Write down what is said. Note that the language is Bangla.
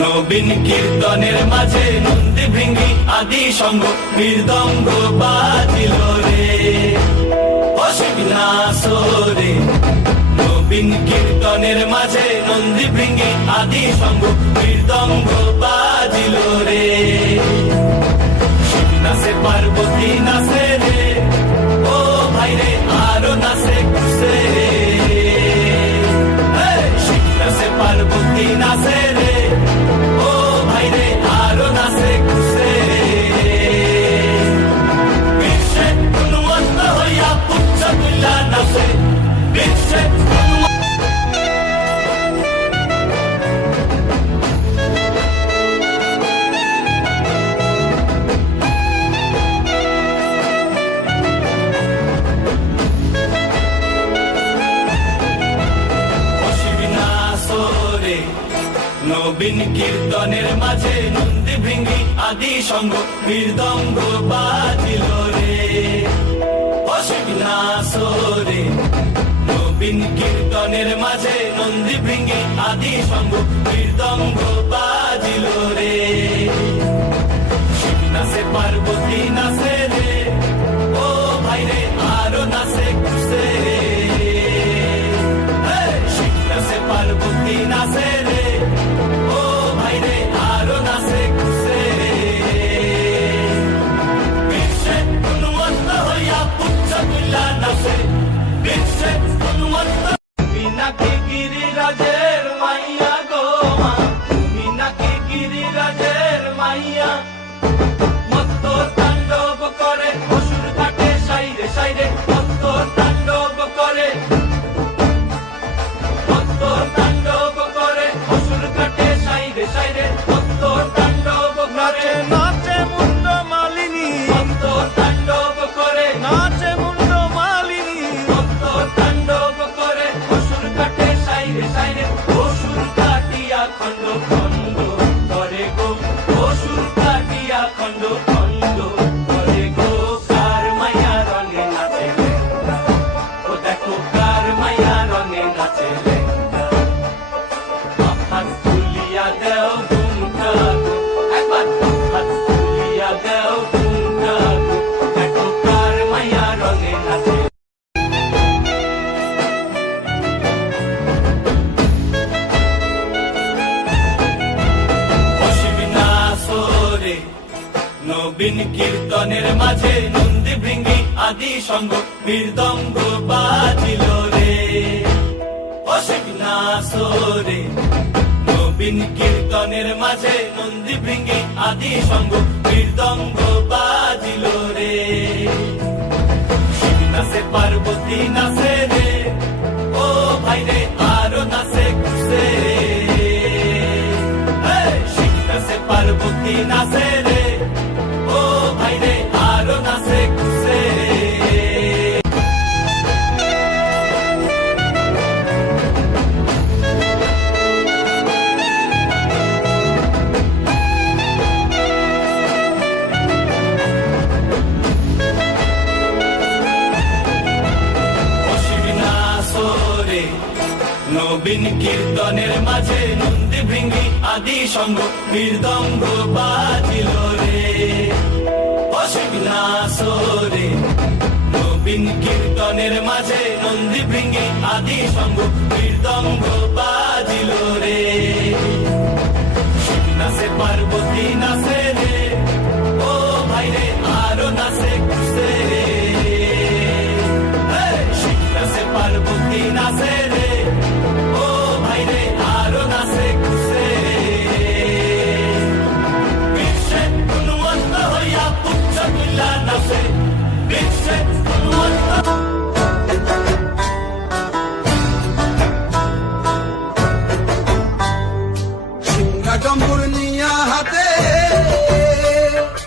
নবীন কীর্তনের মাঝে নন্দী ভৃঙ্গি আদি সঙ্গ মৃদঙ্গ বাজিল রে অশিবিনাশরে। নবীন কীর্তনের মাঝে নন্দী ভৃঙ্গি আদি সঙ্গ মৃদঙ্গ বাজিল রে। শিব নাচে পার্বতী নাচে রে, ও ভাই রে আরো নাচে খুশে। শিব নাচে পার্বতী নাচে রে, ও ভাই রে আরো নাচে খুশে। বিশ্বে গুণবন্ত হইয়া পুচ্ছ তুল্লা নাচে, বিশ্বে নবীন কীর্তনের মাঝে নন্দী ভৃঙ্গি আদি সঙ্গ মৃদঙ্গ বাজিল রে অশিবিনাশরে। নবীন কীর্তনের মাঝে নন্দী ভৃঙ্গি আদি সঙ্গ মৃদঙ্গ বাজিল রে। শিব নাচে পার্বতী নাচে রে, ও ভাই রে আরো নাচে খুশে। শিব নাচে পার্বতী নাচে রে, ও ভাই রে আরো নাচে খুশে। বিশ্বে গুণবন্ত হইয়া পুচ্ছ তুল্লা নাচে, বিশ্বে গুণবন্ত। মিনাকে গিরিরাজের মাইয়া গো মা, মিনাকে গিরিরাজের মাইয়া। মত্ত তাণ্ডব করে অসুর ঘাটে সাইরে সাইরে, মত্ত তাণ্ডব করে, মত্ত তাণ্ডব করে অসুর ঘাটে সাইরে সাইরে, মত্ত তাণ্ডব করে। নাচে মুন্ড মালিনী, মত্ত তাণ্ডব করে, নাচে মুন্ড মালিনী, মত্ত তাণ্ডব করে অসুর ঘাটে সাইরে সাইরে। অসুর কাটিয়া খণ্ড খণ্ড করে গো, অসুর কাটিয়া খণ্ড খণ্ড করে গো। কার মায়া রঙে নাচে লেঙ্গা, ও দেখো কার মায়া রঙে নাচে লেঙ্গা। হাত তুলিয়া দেও ঘুমটা গো, একবার হাত তুলিয়া দেও ঘুমটা গো, দেখো কার মায়া রঙে নাচে। অশিবিনাশরে। নবীন কীর্তনের মাঝে নন্দী ভৃঙ্গি আদি সঙ্গ মৃদঙ্গ বাজিল রে অশিবিনাশরে। নবীন কীর্তনের মাঝে নন্দী ভৃঙ্গি আদি সঙ্গ মৃদঙ্গ বাজিল রে। শিব নাচে পার্বতী নাচে রে, ও ভাই রে আরো নাচে খুশে। শিব নাচে পার্বতী নাচে রে, ও ভাই রে আরো নাচে খুশে। অশিবিনাশরে। নবীন কীর্তনের মাঝে নন্দী ভৃঙ্গি আদি সঙ্গ মৃদঙ্গ বাজিল রে অশিবিনাশরে। নবীন কীর্তনের মাঝে নন্দী ভৃঙ্গি আদি সঙ্গ মৃদঙ্গ বাজিল রে। শিব নাচে পার্বতী নাচে রে, ও ভাই রে